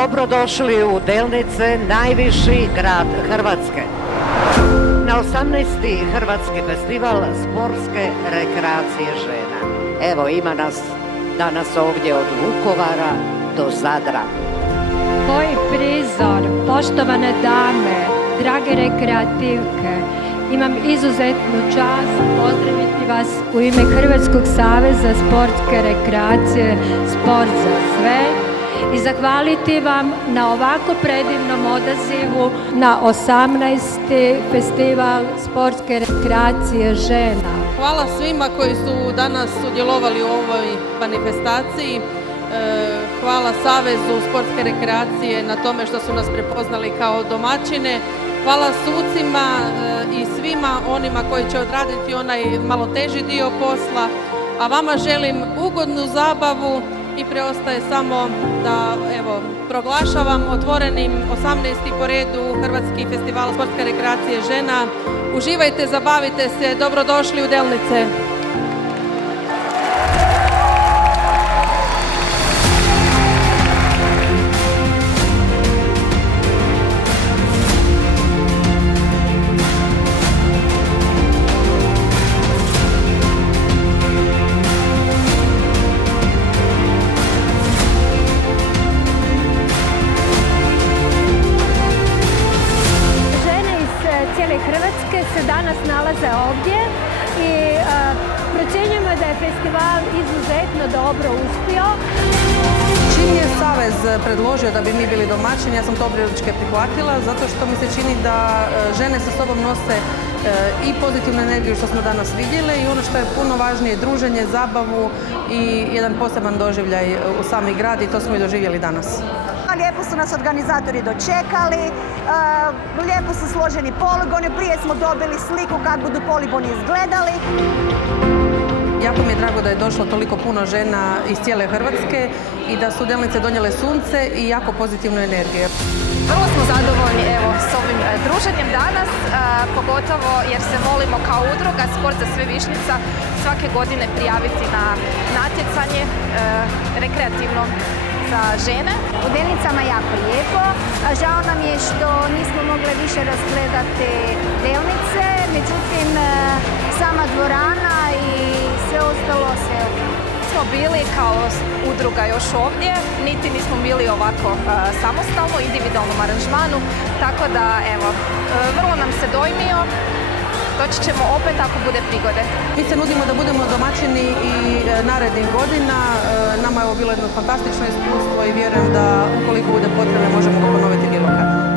Dobrodošli u Delnice, najviši grad Hrvatske. Na 18. Hrvatski festival sportske rekreacije žena. Evo, ima nas danas ovdje od Vukovara do Zadra. Koji prizor, poštovane dame, drage rekreativke, imam izuzetnu čast pozdraviti vas u ime Hrvatskog saveza sportske rekreacije Sport za sve i zahvaliti vam na ovako predivnom odazivu na 18. festival sportske rekreacije žena. Hvala svima koji su danas sudjelovali u ovoj manifestaciji. Hvala Savezu sportske rekreacije na tome što su nas prepoznali kao domaćine. Hvala sucima i svima onima koji će odraditi onaj malo teži dio posla. A vama želim ugodnu zabavu i preostaje samo da proglašavam otvorenim 18. po redu Hrvatski festival sportske rekreacije žena. Uživajte, zabavite se, dobrodošli u Delnice. Hrvatske se danas nalaze ovdje i procjenjujemo da je festival izuzetno dobro uspio. Čim je Savez predložio da bi mi bili domaćini, ja sam to objeručke prihvatila zato što mi se čini da žene sa sobom nose i pozitivnu energiju što smo danas vidjeli i ono što je puno važnije, druženje, zabavu i jedan poseban doživljaj u sami grad i to smo i doživjeli danas. Lijepo su nas organizatori dočekali, lijepo su složeni poligoni, prije smo dobili sliku kako budu poligoni izgledali. Jako mi je drago da je došlo toliko puno žena iz cijele Hrvatske i da su Delnice donijele sunce i jako pozitivnu energiju. Vrlo smo zadovoljni s ovim druženjem danas, pogotovo jer se volimo kao udruga Sport za sve Višnjica svake godine prijaviti na natjecanje rekreativno za žene. U Delnicama jako lijepo. Žao nam je što nismo mogli više razgledati Delnice, međutim sama dvorana i sve ostalo se smo bili kao udruga još ovdje, niti nismo bili ovako samostalno, individualnom aranžmanu, tako da vrlo nam se dojmio. Doći ćemo opet ako bude prigode. Mi se nudimo da budemo domaćini i narednih godina. Nama je ovo bilo jedno fantastično iskustvo i vjerujem da ukoliko bude potrebno možemo ga ponoviti bilo kad.